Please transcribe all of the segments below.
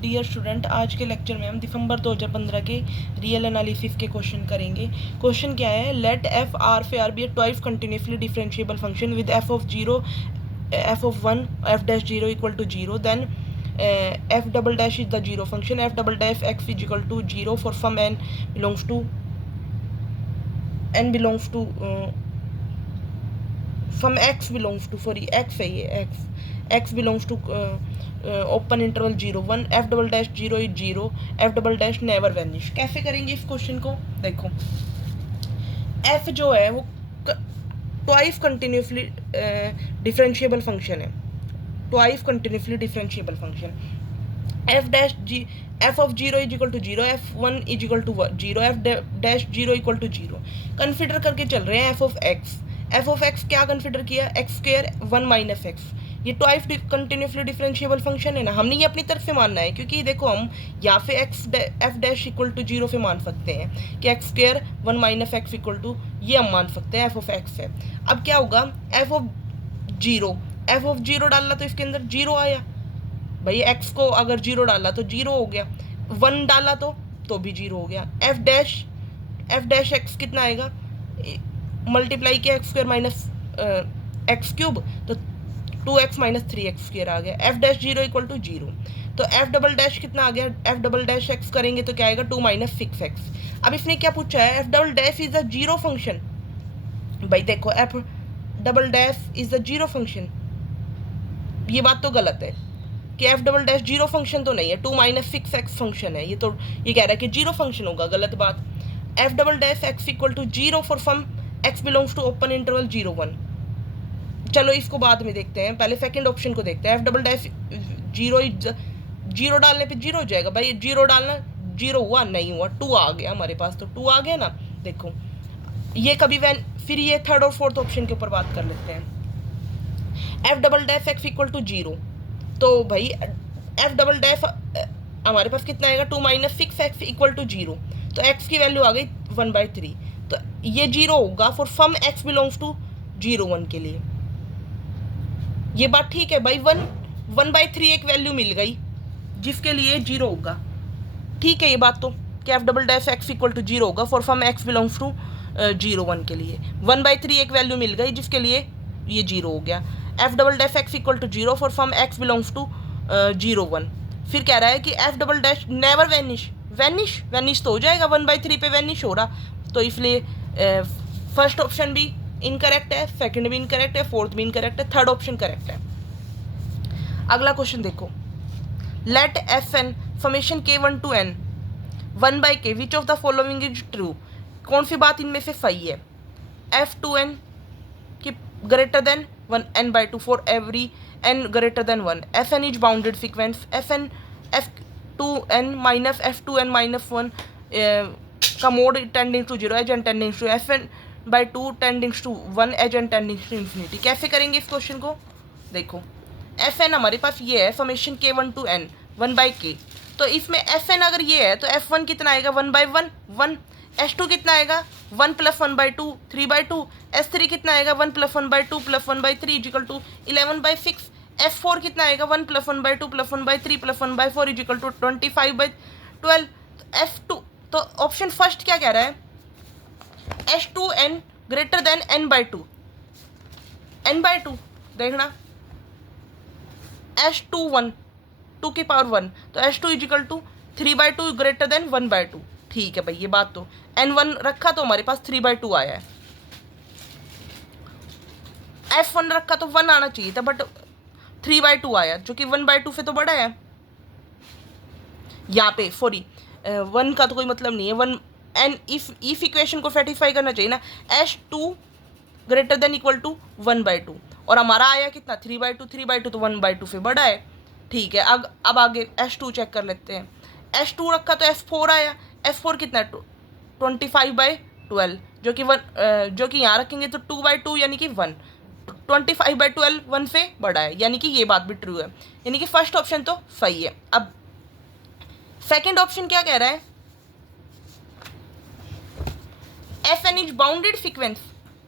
Dear student, आज के lecture में हम दिसंबर 2015 के रियल एनालिसिस के क्वेश्चन करेंगे। क्वेश्चन क्या है, लेट एफ आर फे R be a twice continuously differentiable function with f of zero f of one f dash zero equal to zero, then f double dash is the zero function, f double dash x is equal to zero for some n belongs to from x belongs to, sorry x है ये x belongs to open interval 0 1 f double dash 0 is 0 f double dash never vanish. कैसे करेंगे इस question को, देखो f जो है वो ट्वाइस कंटिन्यूसली डिफरेंशिएबल फंक्शन है, twice continuously differentiable function. F dash g f of zero is equal to zero, f one is equal to zero, f dash zero equal to zero. Consider करके चल रहे हैं f of x क्या consider किया, x square one minus x. ये twice continuously differentiable function है ना, हमने ये अपनी तरफ से मानना है, क्योंकि देखो हम यहाँ पे f dash equal to zero से मान सकते हैं कि x square one minus x equal to, ये हम मान सकते हैं एफ ऑफ एक्स है। अब क्या होगा, एफ ऑफ जीरो डालना तो इसके अंदर जीरो आया भाई, एक्स को अगर जीरो डाला तो जीरो हो गया, वन डाला तो भी जीरो हो गया। एफ डैश एक्स कितना आएगा, मल्टीप्लाई किया x square minus x cube तो 2x माइनस 3x स्क्वायर आ गया। F dash zero equal to zero, तो एफ डबल डैश कितना आ गया, एफ डबल डैश एक्स करेंगे तो क्या आएगा 2 माइनस 6x। अब इसने क्या पूछा है, F double dash is the zero function. भाई देखो F double dash is the zero function, ये बात तो गलत है कि f double dash zero function तो नहीं है, 2 माइनस 6x फंक्शन है, ये तो ये कह रहा है कि जीरो फंक्शन होगा, गलत बात। F double dash x equal to zero for some x belongs to open interval 0 1। चलो इसको बाद में देखते हैं, पहले सेकंड ऑप्शन को देखते हैं। एफ डबल डैश जीरो डालने पे जीरो हो जाएगा भाई, जीरो डालना जीरो हुआ नहीं हुआ, 2 आ गया हमारे पास, तो 2 आ गया ना। देखो ये कभी फिर ये थर्ड और फोर्थ ऑप्शन के ऊपर बात कर लेते हैं। F double dash x equal to zero, तो भाई एफ डबल डैश हमारे पास कितना आएगा 2 minus 6x equal to zero, तो x की वैल्यू आ गई 1/3, तो ये जीरो होगा for some x belongs to 0 1 के लिए। ये बात ठीक है भाई, 1/3 एक वैल्यू मिल गई जिसके लिए जीरो होगा, ठीक है ये बात तो, कि f double dash x equal to zero होगा for some x belongs to 0 1 के लिए। 1/3 एक वैल्यू मिल गई जिसके लिए ये जीरो हो गया। F double dash x equal to zero for some x belongs to 0 1। फिर कह रहा है कि f double dash never vanish तो हो जाएगा, 1/3 पे वैनिश हो रहा, तो इसलिए फर्स्ट ऑप्शन भी इनकरेक्ट है, सेकंड भी इनकरेक्ट है, फोर्थ भी इनकरेक्ट है, थर्ड ऑप्शन करेक्ट है। अगला क्वेश्चन देखो, let f n formation k1 to n 1/k which of the following is true. कौन सी बात इनमें से सही है, f2n की greater than 1n/2 for every n greater than 1, fn is bounded sequence, f2n minus f2n minus 1 का mod tending to zero, as n tending to fn/2 tending to 1, as n tending to infinity. कैसे करेंगे इस question को, देखो fn हमारे पास ये है formation k1 to n 1/k, तो इसमें fn अगर ये है तो f1 कितना आएगा 1/1 1, s2 कितना आएगा 1 + 1/2 3/2, s3 कितना आएगा 1 + 1/2 + 1/3 इक्वल टू 11/6, f4 कितना आएगा 1 + 1/2 + 1/3 + 1/4 इक्वल टू 25/12। f2 तो ऑप्शन फर्स्ट क्या कह रहा है, h2n greater than n/2, n/2 देखना, h2 2 की पावर 1, तो h2 equal to 3/2 greater than 1/2, ठीक है भाई ये बात तो, n1 रखा तो हमारे पास 3/2 आया है, f1 रखा तो 1 आना चाहिए था, बट 3/2 आया जो कि 1/2 से तो बड़ा है यहाँ पे, सॉरी 1 का तो कोई मतलब नहीं है, 1 एन इफ इक्वेशन को सेटिस्फाई करना चाहिए ना, h2 greater than equal to 1/2, और हमारा आया कितना 3/2 तो 1/2 से बड़ा है, ठीक है। अब आगे h2 चेक कर लेते हैं, h2 रखा तो f4 आया, f4 कितना है 25/12, जो कि यहाँ रखेंगे तो 2/2 यानी कि 1, 25/12 1 से बड़ा है, यानी कि ये बात भी ट्रू है, यानी कि फर्स्ट ऑप्शन तो सही है। अब सेकंड ऑप्शन क्या कह रहा है, fn इज बाउंडेड सीक्वेंस,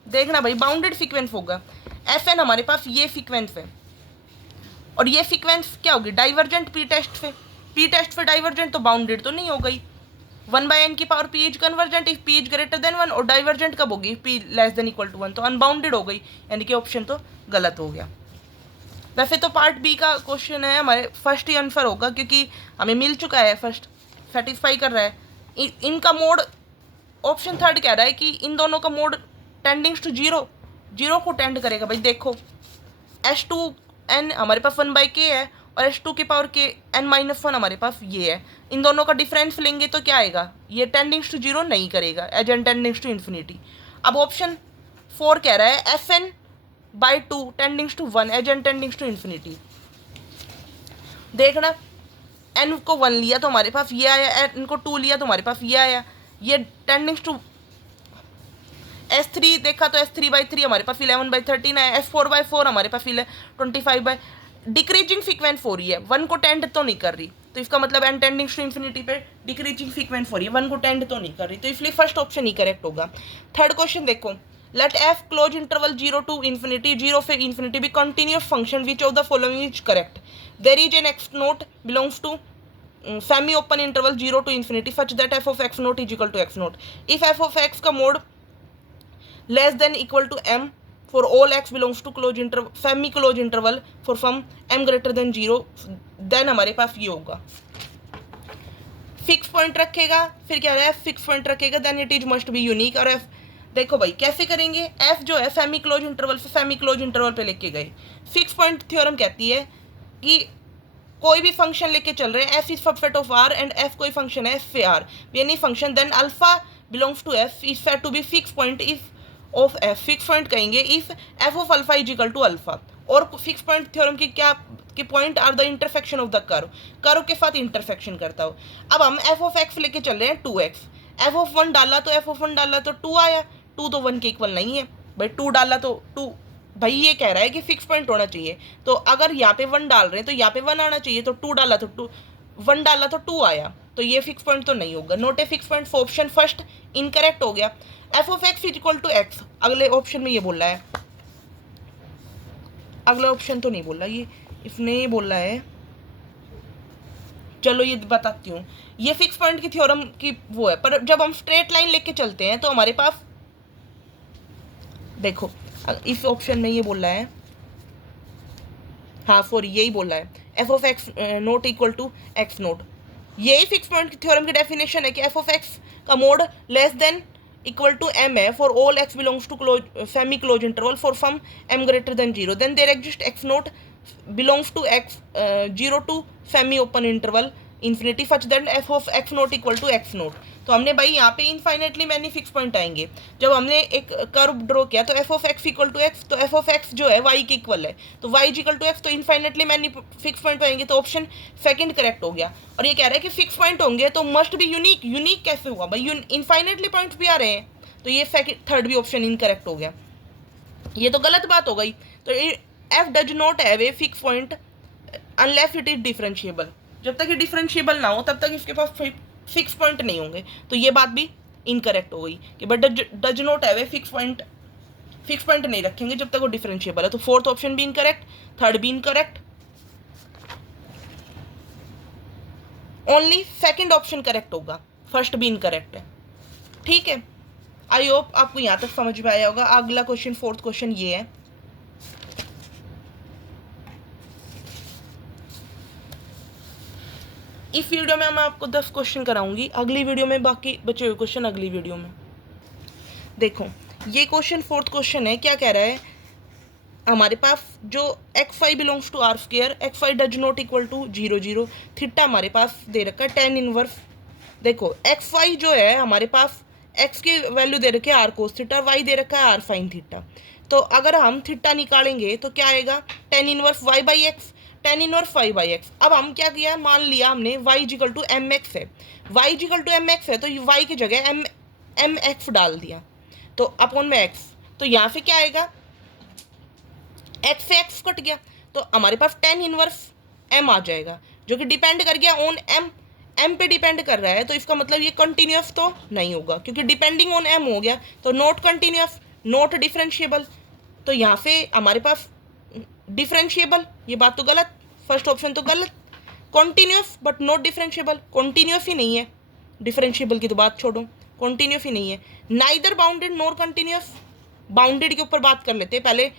देखना भाई बाउंडेड सीक्वेंस होगा, fn हमारे पास ये सीक्वेंस है, और ये सीक्वेंस क्या होगी डाइवर्जेंट प्री टेस्ट से, पी टेस्ट फिर डाइवर्जेंट तो बाउंडेड तो नहीं हो गई। 1/n की power p is convergent if p is greater than 1, और डाइवर्जेंट कब होगी, p less than equal to 1, तो अनबाउंडेड हो गई, यानी कि ऑप्शन तो गलत हो गया। वैसे तो पार्ट बी का क्वेश्चन है हमारे फर्स्ट ही आंसर होगा, क्योंकि हमें मिल चुका है, फर्स्ट सेटिस्फाई कर रहा है। इनका मोड ऑप्शन थर्ड कह रहा है कि इन दोनों का मोड टेंडिंग्स टू जीरो, जीरो को टेंड करेगा। भाई देखो H2n हमारे पास 1/k है और H2 की पावर k n-1 हमारे पास ये है। इन दोनों का डिफरेंस लेंगे तो क्या आएगा, ये टेंडिंग्स टू जीरो नहीं करेगा, as n tendings to infinity. अब ऑप्शन 4 कह रहा है Fn/2 tendings to 1 as n tendings to infinity. देखना n को 1 लिया तो हमारे पास ये आया, n को 2 लिया तो हमारे पास ये आया, ये टेंडिंग्स टू S3 देखा तो S3/3 हमारे पास 11/13 है, S4/4 हमारे पास 25 डिक्रीजिंग सीक्वेंस हो रही है, 1 को टेंड तो नहीं कर रही, तो इसका मतलब n टेंडिंग्स टू इन्फिनिटी पे डिक्रीजिंग सीक्वेंस हो रही है, 1 को टेंड तो नहीं कर रही, तो इसलिए फर्स्ट ऑप्शन ही करेक्ट होगा। थर्ड क्वेश्चन देखो, let f close interval 0 to infinity 0 से infinity be continuous function which of the following is correct, there is an x naught belongs to semi open interval 0 to infinity such that f of x naught is equal to x naught, if f of x का mode less than equal to m for all x belongs to closed interval semi closed interval for some m greater than 0, then हमारे पास ये होगा fix point रखेगा, फिर क्या है fix point रखेगा, then it is must be unique. और f देखो भाई कैसे करेंगे, f जो है सेमी क्लोज इंटरवल से सेमी क्लोज इंटरवल पे लेके गए। फिक्स पॉइंट थ्योरम कहती है कि कोई भी फंक्शन लेके चल रहे हैं, f is subset of r and f कोई फंक्शन है f से r, यानी function then alpha belongs to f is said to be fix point if of f, fix point कहेंगे if f of alpha is equal to alpha. और fix point theorem की क्या कि point are the intersection of the curve, curve के साथ intersection करता हो। अब हम f ऑफ x लेके चल रहे हैं 2x, f ऑफ 1 डाला तो f ऑफ 1 डाला तो 2 आया, 2 तो 1 के इक्वल नहीं है भाई, 2 डाला तो 2, भाई ये कह रहा है कि फिक्स पॉइंट होना चाहिए, तो अगर यहाँ पे 1 डाल रहे हैं तो यहाँ पे 1 आना चाहिए, तो 2 डाला तो 2, 1 डाला तो 2 आया, तो ये फिक्स पॉइंट तो नहीं होगा, not a fix point, option first incorrect हो गया। f of x is equal to x, अगले ऑप्शन में ये बोला है, अगला ऑप्शन तो नहीं बोला, ये इसने ये बोला है, चलो ये बताती हूँ, ये फिक्स पॉइंट की थ्योरम की वो है, पर जब हम स्ट्रेट लाइन लेके चलते हैं तो हमारे पास देखो इस ऑप्शन में ये बोला है, हाँ सॉरी यही बोला है f of x naught equal to x naught, यही फिक्स पॉइंट की थ्योरम की डेफिनेशन है कि f ऑफ x का mod less than equal to m है for all x belongs to close semi close interval for some m greater than 0, then there exist x naught belongs to x 0 to semi open interval infinity such that f of x naught equal to x note. तो हमने भाई यहाँ पे infinitely many fix point आएंगे, जब हमने एक curve draw किया तो f of x equal to x, तो f ऑफ x जो है y के इक्वल है, तो y इक्वल टू x, तो इनफाइनेटली मैनी फिक्स पॉइंट आएंगे, तो ऑप्शन सेकंड करेक्ट हो गया। और ये कह रहा है कि फिक्स पॉइंट होंगे तो मस्ट बी यूनिक, यूनिक कैसे हुआ भाई, इनफाइनेटली पॉइंट्स भी आ रहे हैं, तो ये थर्ड भी ऑप्शन इनकरेक्ट हो गया, ये तो गलत बात हो गई। तो f does not have a fix point unless it is differentiable, जब तक ये डिफरेंशिएबल ना हो तब तक इसके पास फिक्स पॉइंट नहीं होंगे, तो ये बात भी इनकरेक्ट हो गई कि but does not have a fix point नहीं रखेंगे जब तक वो डिफरेंशिएबल है, तो फोर्थ ऑप्शन भी इनकरेक्ट, थर्ड भी incorrect, only second option correct होगा, फर्स्ट भी इनकरेक्ट है। ठीक है, आई होप आपको यहाँ तक समझ में आया होगा। अगला क्वेश्चन फोर्थ क्वेश्चन ये है, इस वीडियो में मैं आपको 10 क्वेश्चन कराऊंगी, अगली वीडियो में बाकी बचे हुए क्वेश्चन अगली वीडियो में। देखो ये क्वेश्चन फोर्थ क्वेश्चन है, क्या कह रहा है, हमारे पास जो x5 belongs to r square, x5 does not equal to 0 0, theta हमारे पास दे रखा है tan इनवर्स। देखो x5 जो है हमारे पास x की वैल्यू दे रखी है r कोस थीटा, y दे रखा है r साइन थीटा, तो अगर हम थीटा निकालेंगे तो क्या आएगा tan inverse y by x, tan inverse y by x. अब हम क्या किया, मान लिया हमने y equal to m x है, y equal to m x है, तो y की जगह एम एक्स डाल दिया, तो अपॉन में x, तो यहाँ से क्या आएगा x से x कट गया, तो हमारे पास tan इनवर्स m आ जाएगा, जो कि डिपेंड कर गया ऑन m पे डिपेंड कर रहा है, तो इसका मतलब ये कंटिन्यूस तो नहीं होगा, क्योंकि डिपेंडिंग ऑन m हो गया, तो नॉट कंटिन्यूस, नॉट डिफरेंशिएबल, तो यहाँ से हमारे पास डिफरेंशिएबल, ये बात तो गलत, फर्स्ट ऑप्शन तो गलत, continuous but not differentiable, continuous ही नहीं है, डिफरेंशिएबल की तो बात छोड़ो, कॉन्टीन्यूस ही नहीं है। Neither bounded nor continuous, bounded के ऊपर बात कर लेते हैं पहले,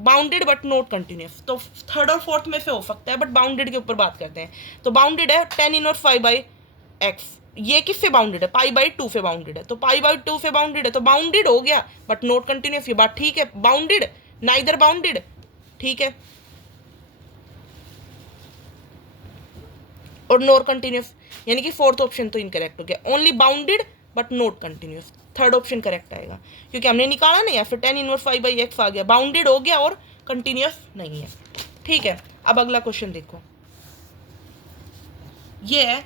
बाउंडेड बट नॉट कंटिन्यूस, तो थर्ड और फोर्थ में से हो सकता है, बट बाउंडेड के ऊपर बात करते हैं। तो बाउंडेड है tan inverse phi by x, ये किससे बाउंडेड है, पाई बाई टू से बाउंडेड है, तो पाई बाई टू से बाउंडेड है तो बाउंडेड हो गया बट नॉट कंटिन्यूस, ये बात ठीक है। बाउंडेड नाइदर बाउंडेड, ठीक है, और नॉर कंटिन्यूस, यानी कि फोर्थ ऑप्शन तो इनकरेक्ट हो गया। Only bounded but not continuous, third option correct आएगा, क्योंकि हमने निकाला नहीं है, फिर tan inverse phi by x आ गया, बाउंडेड हो गया और कंटिन्यूस नहीं है, ठीक है। अब अगला क्वेश्चन देखो, ये है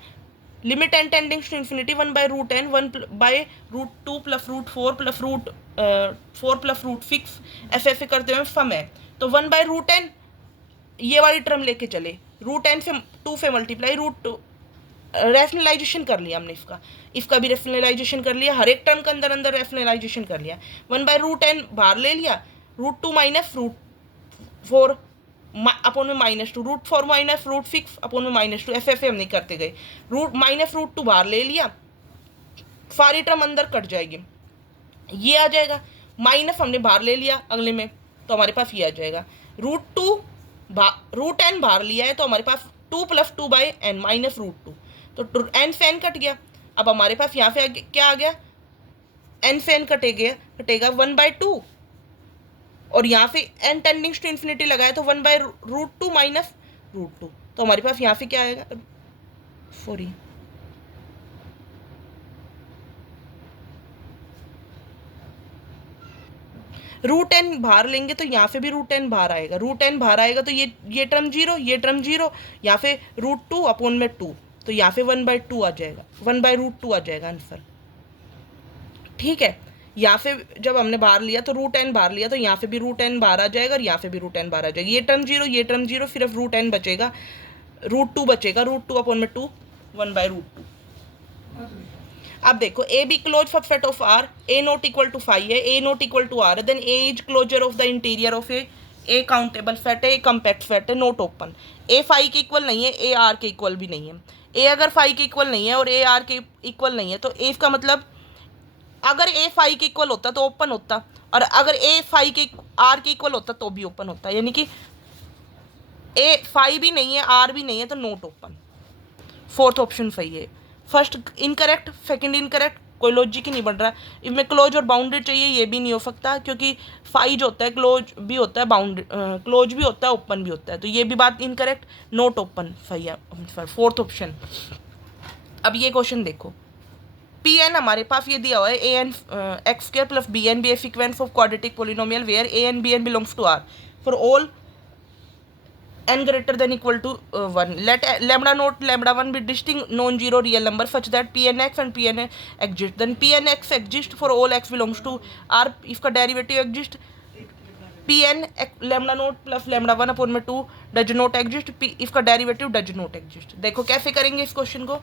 limit n tendings to infinity 1/√n 1/√2 plus √4 plus √4 plus √6 ऐसे ऐसे करते हुए सम है। तो 1/√n ये वाली टर्म लेके चले, √n से 2 से मल्टीप्लाई √2, रैशनलाइजेशन कर लिया हमने इसका भी रैशनलाइजेशन कर लिया, हर एक टर्म के अंदर अंदर रैशनलाइजेशन कर लिया। 1/√n बाहर ले लिया, √2 माइनस √4 अपॉन में -2, √4 माइनस √6 अपॉन में -2, ऐसे ऐसे हम नहीं करते गए। -√2 बाहर ले लिया, सारी टर्म अंदर कट जाएगी, ये आ जाएगा। माइनस हमने बाहर ले लिया अगले में, तो हमारे पास ये आ जाएगा। √n बाहर लिया है तो हमारे पास 2 + 2/n -√2, तो n से n कट गया। अब हमारे पास यहाँ से क्या आ गया, n से n कटेगा 1/2, और यहाँ पे n टेंडिंग्स टू इन्फिनिटी लगाया तो 1/√2 माइनस √2, तो हमारे पास यहाँ पे क्या आएगा, सॉरी √n बाहर लेंगे तो यहाँ पे भी √n बाहर आएगा, √n बाहर आएगा तो ये टर्म 0, ये टर्म 0, यहाँ पे √2 अपॉन में 2, तो यहाँ पे 1/2 आ जाएगा, 1/√2 आ जाएगा आंसर, ठीक है। यहाँ से जब हमने बाहर लिया तो √n बाहर लिया तो यहाँ से भी √n बाहर आ जाएगा और यहाँ से भी √n बाहर आ जाएगा, ये टर्म 0, ये टर्म 0, सिर्फ √n बचेगा, √2 बचेगा, √2 अपॉन में 2, 1/√2। अब देखो A be close subset of R, A not equal to phi है, A not equal to R है, then A is closure of the interior of A countable set है, ए कम्पैक्ट सेट है, not open. A phi के equal नहीं है, A R के equal भी नहीं है। ए अगर फाई के इक्वल नहीं है और ए आर के इक्वल नहीं है तो ए का मतलब, अगर ए फाई के इक्वल होता तो ओपन होता, और अगर ए फाई के आर के इक्वल होता तो भी ओपन होता, यानी कि ए फाई भी नहीं है आर भी नहीं है तो नॉट ओपन, फोर्थ ऑप्शन सही है। फर्स्ट इनकरेक्ट, सेकंड इनकरेक्ट, कोई लॉजिक ही नहीं बन रहा, इसमें क्लोज और बाउंडेड चाहिए, ये भी नहीं हो सकता, क्योंकि फाई जो होता है क्लोज भी होता है, बाउंडेड क्लोज भी होता है, ओपन भी होता है, तो ये भी बात इनकरेक्ट, नॉट ओपन सही है, फोर्थ ऑप्शन। अब ये क्वेश्चन देखो, पी एन हमारे पास ये दिया हुआ है, a n x square plus b n be a sequence of quadratic polynomial where a n b n belongs to r for all n greater than equal to 1. Let lambda naught lambda 1 be distinct non-zero real number such that Pnx and Pn exist. Then Pnx exist for all x belongs to R if का derivative exist. Pn lambda naught plus lambda 1 upon में 2 does not exist. if का derivative does not exist. देखो कैसे करेंगे इस question को,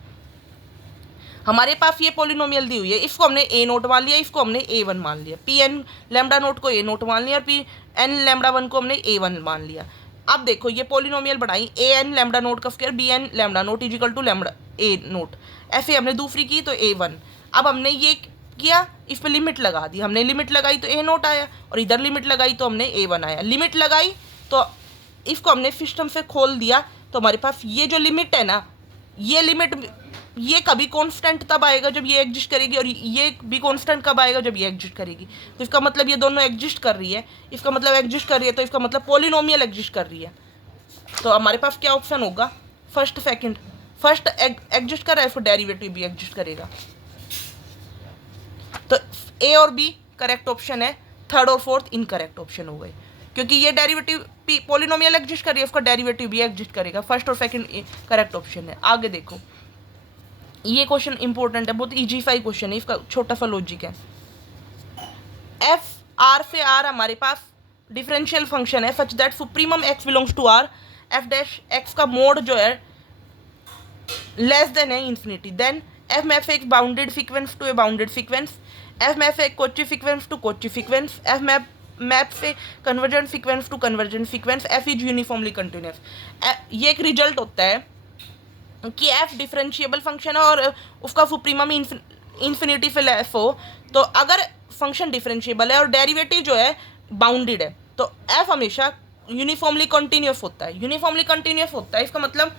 हमारे पास ये पोलिनोमियल दी हुई है, इसको हमने ए नोट मान लिया, इसको हमने ए वन मान लिया, पी एन लैम्डा नोट को ए नोट मान लिया और पी एन लैम्डा वन को हमने ए वन मान लिया। अब देखो ये पोलिनोमियल बनाई, ए एन लैम्डा नोट का square B n lambda naught equal to lambda A naught, ऐसे हमने दूसरी की तो ए वन। अब हमने ये किया, इस पर लिमिट लगा दी, हमने लिमिट लगाई तो ए नोट आया, और इधर लिमिट लगाई तो हमने ए वन आया। लिमिट लगाई तो इसको हमने सिस्टम से खोल दिया, तो हमारे पास ये जो लिमिट है ना, ये लिमिट ये कभी कांस्टेंट तब आएगा जब ये एग्जिस्ट करेगी, और ये भी कांस्टेंट कब आएगा जब ये एग्जिस्ट करेगी। तो इसका मतलब ये दोनों एग्जिस्ट कर रही है, इसका मतलब एग्जिस्ट कर रही है, तो इसका मतलब पोलिनोमियल एग्जिस्ट कर रही है। तो हमारे पास क्या ऑप्शन होगा, फर्स्ट सेकंड, फर्स्ट एग्जिस्ट कर रहा है, फिर डेरिवेटिव भी एग्जिस्ट करेगा, तो ए और बी करेक्ट ऑप्शन है, थर्ड और फोर्थ इनकरेक्ट ऑप्शन हो गए, क्योंकि ये डेरिवेटिव पोलिनोमियल एग्जिस्ट कर रही है, उसका डेरिवेटिव भी एग्जिस्ट करेगा, फर्स्ट और सेकंड करेक्ट ऑप्शन है। आगे देखो, ये क्वेश्चन इंपॉर्टेंट है, बहुत इजी सा क्वेश्चन है, इसका छोटा सा लॉजिक है। एफ आर से आर हमारे पास डिफरेंशियल फंक्शन है such that supremum x belongs to r, f dash x का मोड जो है लेस देन है इन्फिनिटी, देन एफ मैप से एक bounded sequence to a bounded sequence, f map से एक Cauchy sequence to Cauchy sequence, f map से convergent sequence to convergent sequence, f is uniformly continuous. ये एक रिजल्ट होता है कि एफ डिफरेंशिएबल फंक्शन है और उसका सुप्रीमम इन्फिनिटी पे एफ हो, तो अगर फंक्शन डिफरेंशिएबल है और डेरिवेटिव जो है बाउंडेड है तो एफ हमेशा यूनिफॉर्मली कंटिन्यूस होता है। यूनिफॉर्मली कंटिन्यूस होता है इसका मतलब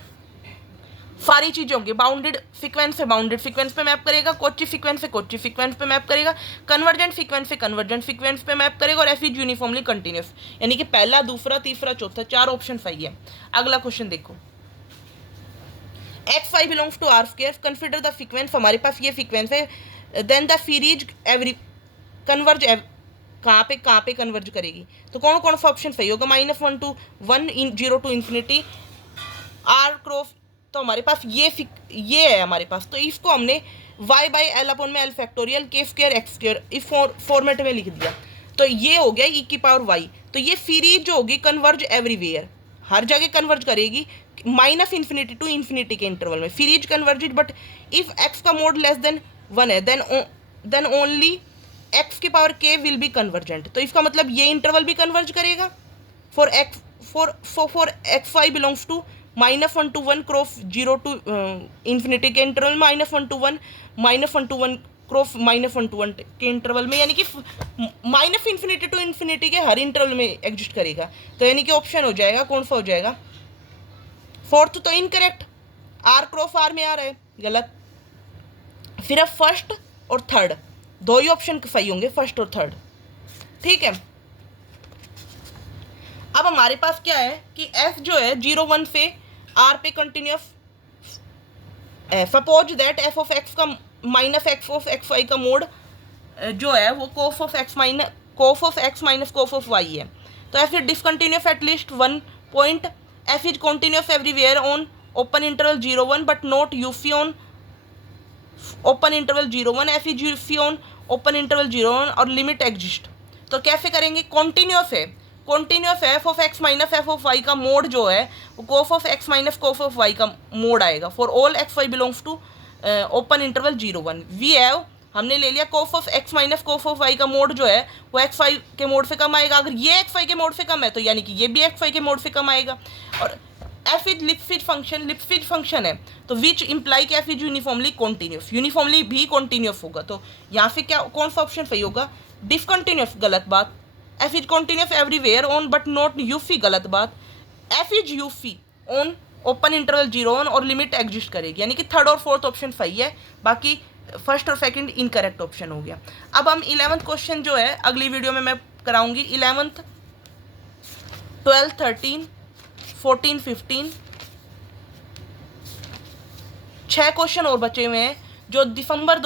सारी चीज़ें होंगी, बाउंडेड सीक्वेंस से बाउंडेड सीक्वेंस पे मैप करेगा, कोची सीक्वेंस से कोची सीक्वेंस पे मैप करेगा, कन्वर्जेंट सीक्वेंस से कन्वर्जेंट सीक्वेंस पे मैप करेगा और एफ इज यूनिफॉर्मली कंटिन्यूस। यानी कि पहला, दूसरा, तीसरा, चौथा, 4 ऑप्शन सही है। अगला क्वेश्चन देखो, x phi belongs to R square, consider the sequence, हमारे पास ये सीक्वेंस है, then the series every converge कहाँ पे कन्वर्ज करेगी, तो कौन कौन सा ऑप्शन सही होगा, -1 to 1 0 to infinity R cross, तो हमारे पास ये है हमारे पास, तो इसको हमने y बाई एल अपॉन में एल फैक्टोरियल के स्क्वायर एक्स स्क्वायर इस फॉर्मेट में लिख दिया, तो ये हो गया e की पावर y। तो ये सीरीज जो होगी कन्वर्ज एवरीवेयर, हर जगह कन्वर्ज करेगी -∞ to इन्फिनिटी के इंटरवल में, series converged, but if x का मोड लेस देन 1 है देन ओनली x की power k will be convergent. तो इसका मतलब ये इंटरवल भी कन्वर्ज करेगा for x phi belongs to -1 to 1 cross 0 to infinity के इंटरवल, -1 to 1 क्रॉस -1 to 1 के इंटरवल में, यानी कि -∞ to इन्फिनिटी के हर इंटरवल में एग्जिस्ट करेगा। तो यानी कि ऑप्शन हो जाएगा, कौन सा हो जाएगा, फोर्थ तो इनकरेक्ट, आर क्रॉस आर में आ रहा है, गलत। फिर अब फर्स्ट और थर्ड दो ही ऑप्शन सही होंगे, फर्स्ट और थर्ड, ठीक है। अब हमारे पास क्या है कि f जो है 0 1 से r पे कंटिन्यूस है, suppose that f of x का minus x of x y का मोड जो है वो cos of x minus cos of y है, तो f is discontinuous at least 1 point, f is continuous everywhere on open interval 0 1 but not UF on open interval 0 1, f is UF on open interval 0 1 और limit exist. तो कैसे करेंगे, continuous है, continuous f of x minus f of y का mod जो है वो cos of x minus cos of y का मोड आएगा for all x y belongs to open interval 0 1। We have, हमने ले लिया cos of x minus cos of y का मोड जो है वो एक्स वाई के मोड से कम आएगा, अगर ये एक्स वाई के मोड से कम है तो यानी कि ये भी एक्स वाई के मोड से कम आएगा। और एफ इज लिप्सिज फंक्शन है, तो विच इम्प्लाई कि F is uniformly continuous, uniformly भी कॉन्टिन्यूस होगा, तो यहाँ से क्या कौन सा ऑप्शन सही होगा, डिसकंटिन्यूस, गलत बात। F is continuous everywhere on but not UF, गलत बात। F is UF on open interval 0 1 और लिमिट एग्जिस्ट करेगी, यानी कि थर्ड और फोर्थ ऑप्शन सही है, बाकी फर्स्ट और सेकंड इनकरेक्ट ऑप्शन हो गया। अब हम 11th क्वेश्चन जो है अगली वीडियो में मैं कराऊंगी, 11th 12 13 14 15 6 क्वेश्चन और बचे हुए हैं जो दिसंबर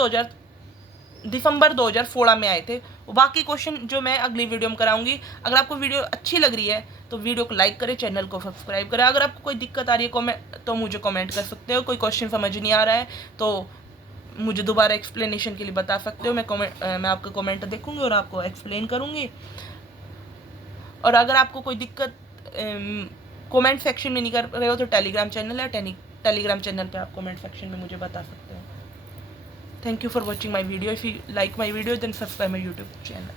2016 में आए थे, वो बाकी क्वेश्चन जो मैं अगली वीडियो में कराऊंगी। अगर आपको वीडियो अच्छी लग रही है तो वीडियो को लाइक करें, चैनल को सब्सक्राइब करें। अगर आपको कोई दिक्कत आ रही है तो मुझे कमेंट कर सकते हो, कोई क्वेश्चन समझ नहीं आ रहा है तो मुझे दोबारा एक्सप्लेनेशन के लिए बता सकते हो, मैं आपका कमेंट देखूंगी और आपको एक्सप्लेन करूंगी। और अगर आपको कोई दिक्कत कमेंट सेक्शन में नहीं कर रहे हो तो टेलीग्राम चैनल है, टेलीग्राम चैनल पे आप कमेंट सेक्शन में मुझे बता सकते हो। Thank you for watching my video. If you like my video, then subscribe my YouTube channel.